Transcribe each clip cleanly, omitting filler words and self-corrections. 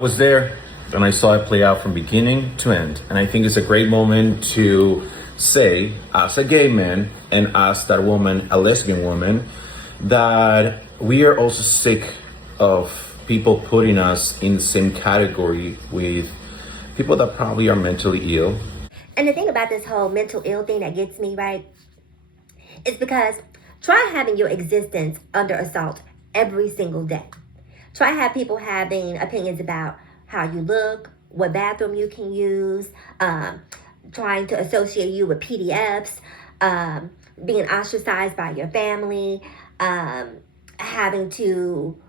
Was there and I saw it play out from beginning to end. And I think it's a great moment to say, as a gay man and as that woman, a lesbian woman, that we are also sick of people putting us in the same category with people that probably are mentally ill. And the thing about this whole mental ill thing that gets me, right, is because try having your existence under assault every single day. Try have people having opinions about how you look, what bathroom you can use, trying to associate you with PDFs, being ostracized by your family, having to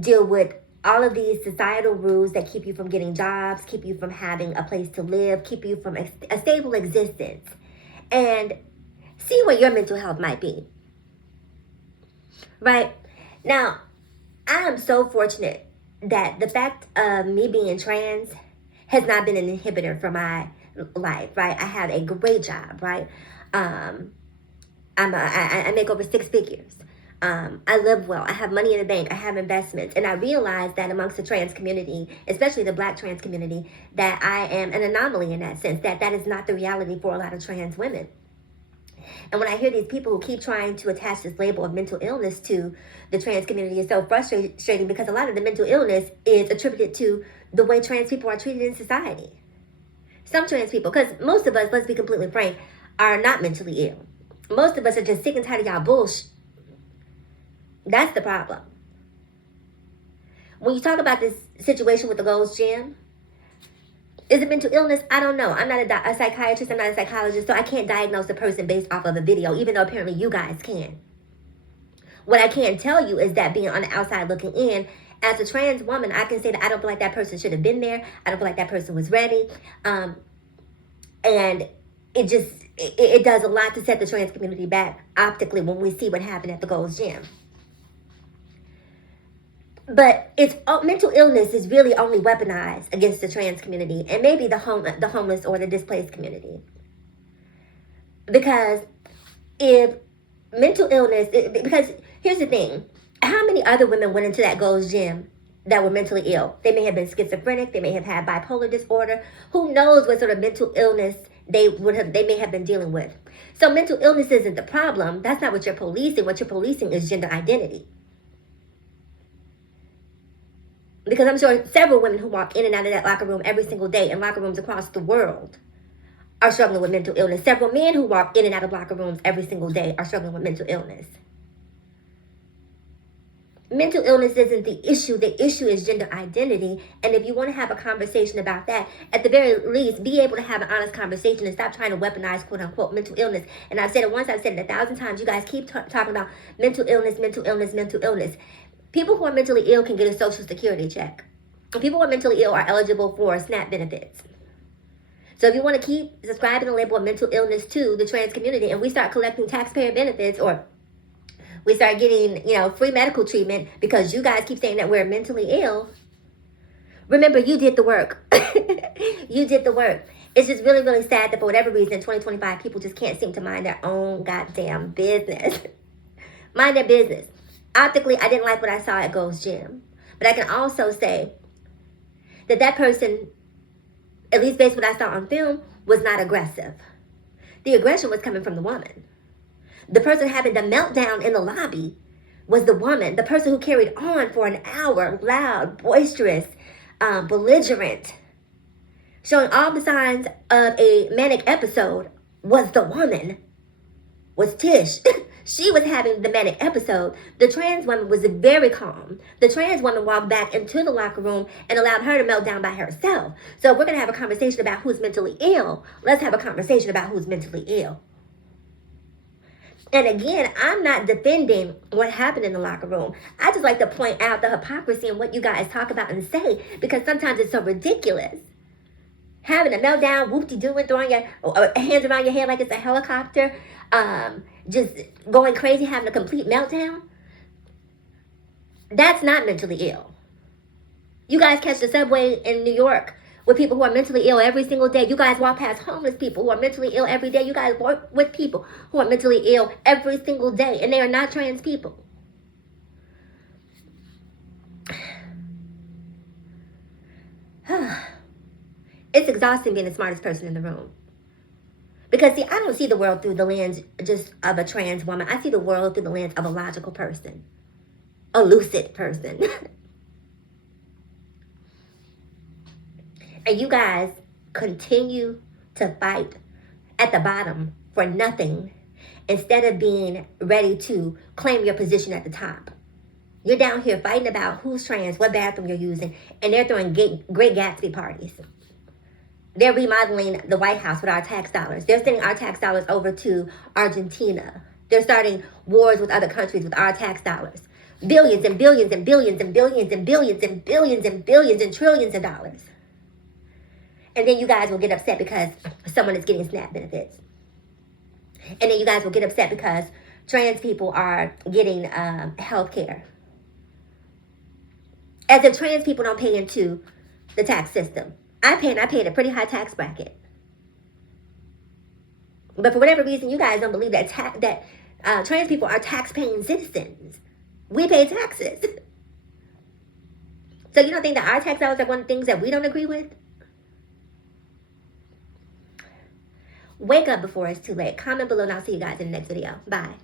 deal with all of these societal rules that keep you from getting jobs, keep you from having a place to live, keep you from a stable existence. And see where your mental health might be. Right? Now, I am so fortunate that the fact of me being trans has not been an inhibitor for my life, right? I have a great job, right? I make over 6 figures. I live well. I have money in the bank. I have investments. And I realize that amongst the trans community, especially the Black trans community, that I am an anomaly in that sense, that is not the reality for a lot of trans women. And when I hear these people who keep trying to attach this label of mental illness to the trans community, it's so frustrating because a lot of the mental illness is attributed to the way trans people are treated in society. Some trans people, because most of us, let's be completely frank, are not mentally ill. Most of us are just sick and tired of y'all bullshit. That's the problem. When you talk about this situation with the Gold's Gym, is it mental illness? I don't know. I'm not a psychiatrist. I'm not a psychologist, so I can't diagnose a person based off of a video, even though apparently you guys can. What I can tell you is that being on the outside looking in, as a trans woman, I can say that I don't feel like that person should have been there. I don't feel like that person was ready. And it does a lot to set the trans community back optically when we see what happened at the Gold's Gym. But mental illness is really only weaponized against the trans community and maybe the homeless or the displaced community. Because if mental illness, because here's the thing, how many other women went into that Gold's Gym that were mentally ill? They may have been schizophrenic, they may have had bipolar disorder. Who knows what sort of mental illness they may have been dealing with. So mental illness isn't the problem. That's not what you're policing. What you're policing is gender identity. Because I'm sure several women who walk in and out of that locker room every single day in locker rooms across the world are struggling with mental illness. Several men who walk in and out of locker rooms every single day are struggling with mental illness. Mental illness isn't the issue. The issue is gender identity. And if you want to have a conversation about that, at the very least, be able to have an honest conversation and stop trying to weaponize, quote unquote, mental illness. And I've said it once, I've said it 1,000 times. You guys keep talking about mental illness, mental illness, mental illness. People who are mentally ill can get a social security check. People who are mentally ill are eligible for SNAP benefits. So if you want to keep subscribing the label of mental illness to the trans community and we start collecting taxpayer benefits or we start getting, free medical treatment because you guys keep saying that we're mentally ill, remember, you did the work. You did the work. It's just really, really sad that for whatever reason, in 2025, people just can't seem to mind their own goddamn business. Mind their business. Optically, I didn't like what I saw at Gold's Gym. But I can also say that person, at least based on what I saw on film, was not aggressive. The aggression was coming from the woman. The person having the meltdown in the lobby was the woman. The person who carried on for an hour, loud, boisterous, belligerent, showing all the signs of a manic episode, was the woman, was Tish. She was having the manic episode. The trans woman was very calm. The trans woman walked back into the locker room and allowed her to melt down by herself. So if we're going to have a conversation about who's mentally ill, let's have a conversation about who's mentally ill. And again, I'm not defending what happened in the locker room. I just like to point out the hypocrisy in what you guys talk about and say, because sometimes it's so ridiculous. Having a meltdown, whoop-de-doo, and throwing your hands around your head like it's a helicopter, just going crazy, having a complete meltdown. That's not mentally ill. You guys catch the subway in New York with people who are mentally ill every single day. You guys walk past homeless people who are mentally ill every day. You guys work with people who are mentally ill every single day, and they are not trans people. It's exhausting being the smartest person in the room. Because, see, I don't see the world through the lens just of a trans woman. I see the world through the lens of a logical person, a lucid person. And you guys continue to fight at the bottom for nothing instead of being ready to claim your position at the top. You're down here fighting about who's trans, what bathroom you're using, and they're throwing Great Gatsby parties. They're remodeling the White House with our tax dollars. They're sending our tax dollars over to Argentina. They're starting wars with other countries with our tax dollars. Billions and billions and billions and billions and billions and billions and billions and trillions of dollars. And then you guys will get upset because someone is getting SNAP benefits. And then you guys will get upset because trans people are getting health care. As if trans people don't pay into the tax system. I paid a pretty high tax bracket. But for whatever reason, you guys don't believe that trans people are tax-paying citizens. We pay taxes. So you don't think that our tax dollars are one of the things that we don't agree with? Wake up before it's too late. Comment below and I'll see you guys in the next video. Bye.